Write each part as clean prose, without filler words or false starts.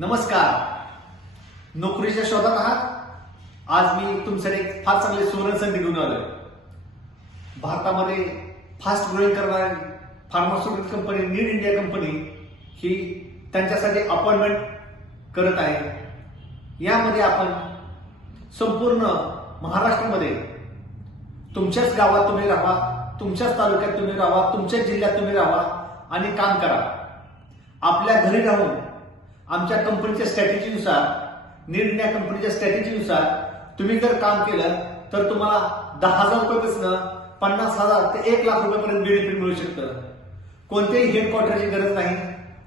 नमस्कार. नोकरीच्या शोधात आहात? आज मी तुमच्यासाठी एक फार चांगली सुवर्ण संधी घेऊन आलोय. भारतामध्ये फास्ट ग्रोईंग करणारी pharmaceutical company Need India company ही त्यांच्यासाठी अपॉइंटमेंट करत आहे. यामध्ये आपण संपूर्ण महाराष्ट्रामध्ये तुमच्याच गावात तुम्ही राहा, तुमच्याच तालुक्यात तुम्ही राहा, तुमच्याच जिल्ह्यात तुम्ही राहा आणि काम करा. आपल्या घरी राहून आमच्या कंपनीच्या स्ट्रॅटेजीनुसार, नीड इंडिया कंपनीच्या स्ट्रॅटेजीनुसार तुम्ही जर काम केलं तर तुम्हाला 10,000 रुपयापासून 50,000 ते 1,00,000 रुपयापर्यंत बेनिफिट मिळू शकतं. कोणत्याही हेडक्वार्टरची गरज नाही.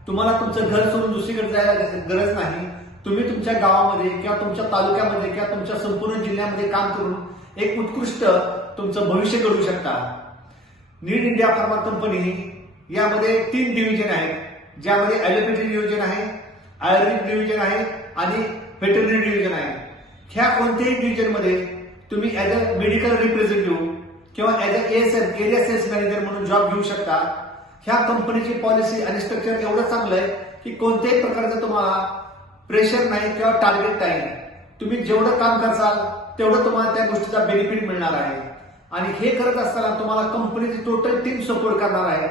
तुम्हाला तुमचं घर सोडून दुसरीकडे जायला गरज नाही. तुम्ही तुमच्या गावामध्ये किंवा तुमच्या तालुक्यामध्ये किंवा तुमच्या संपूर्ण जिल्ह्यामध्ये काम करून एक उत्कृष्ट तुमचं भविष्य घडवू शकता. नीड इंडिया फार्मा कंपनी यामध्ये 3 डिव्हिजन आहेत, ज्यामध्ये ॲलोपॅथी डिव्हिजन आहे, आयुर्वेदिक डिव्हिजन आहे आणि व्हेटरनरी डिव्हिजन आहे. ह्या कोणत्याही डिव्हिजन मध्ये तुम्ही ऍज अ मेडिकल रिप्रेझेंटेटिव्ह किंवा as a ASM area sales manager म्हणून जॉब घेऊ शकता. ह्या कंपनीची पॉलिसी आणि स्ट्रक्चर एवढं चांगलं आहे की कोणत्याही प्रकारचं तुम्हाला प्रेशर नाही किंवा टार्गेट नाही. तुम्ही जेवढं काम करसाल तेवढं तुम्हाला त्या गोष्टीचा बेनिफिट मिळणार आहे. आणि हे करत असताना तुम्हाला कंपनीची टोटल टीम सपोर्ट करणार आहे.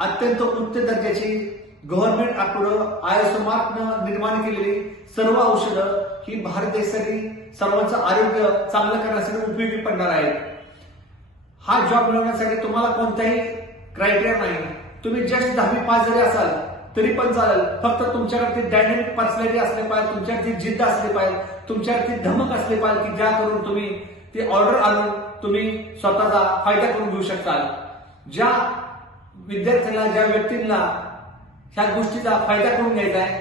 अत्यंत उच्च दर्जाची गव्हर्नमेंट अप्रूव्ड ISO मार्कनं निर्माण केलेली सर्व औषधं ही भारत देशासाठी सर्वांचं आरोग्य चांगलं करण्यासाठी उपयोगी पडणार आहेत. हा जॉब मिळवण्यासाठी तुम्हाला कोणताही क्रायटेरिया नाही. तुम्ही जस्ट 10वी पास जरी असाल तरी पण चालेल. फक्त तुमच्याकडे डायनॅमिक पर्सनॅलिटी असली पाहिजे, तुमच्याकडे जिद्द असली पाहिजे, तुमच्याकडे धमक असली पाहिजे की ज्या करून तुम्ही ती ऑर्डर आणून तुम्ही स्वतःचा फायदा करून घेऊ शकता. ज्या विद्यार्थ्यांना, ज्या व्यक्तींना ह्या गोष्टीचा फायदा करून घ्यायचा आहे,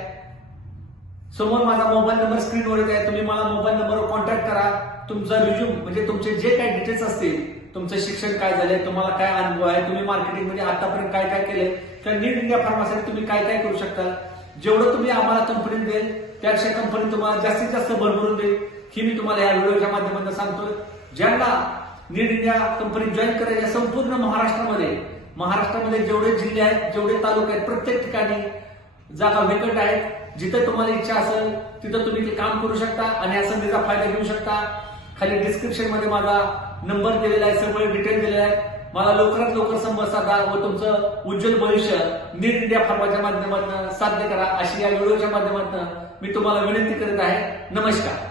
समोर माझा मोबाईल नंबर स्क्रीनवर येत आहे. तुम्ही मला मोबाईल नंबरवर कॉन्टॅक्ट करा. तुमचा रिझ्यूम म्हणजे तुमचे जे काही डिटेल्स असतील, तुमचं शिक्षण काय झालंय, तुम्हाला काय अनुभव आहे, तुम्ही मार्केटिंगमध्ये आतापर्यंत काय काय केलंय, तर नीड इंडिया फार्मासाठी तुम्ही काय काय करू शकता, जेवढं तुम्ही आम्हाला कंपनीत देईल त्यापेक्षा कंपनी तुम्हाला जास्तीत जास्त भरभरून देईल ही मी तुम्हाला या व्हिडिओच्या माध्यमातून सांगतोय. ज्यांना नीड इंडिया कंपनी जॉईन करायच्या संपूर्ण महाराष्ट्रामध्ये जेवढे जिल्हे आहेत, जेवढे तालुके आहेत, प्रत्येक ठिकाणी जागा वेकंट आहेत. जिथे तुम्हाला इच्छा असेल तिथं तुम्ही ते काम करू शकता आणि या संधीचा फायदा घेऊ शकता. खाली डिस्क्रिप्शन मध्ये माझा नंबर दिलेला आहे, सगळे डिटेल दिलेले आहेत. मला लवकरात लवकर संपर्क साधा व तुमचं उज्ज्वल भविष्य नीड इंडिया फार्माच्या माध्यमातून साध्य करा अशी या व्हिडिओच्या माध्यमातून मी तुम्हाला विनंती करत आहे. नमस्कार.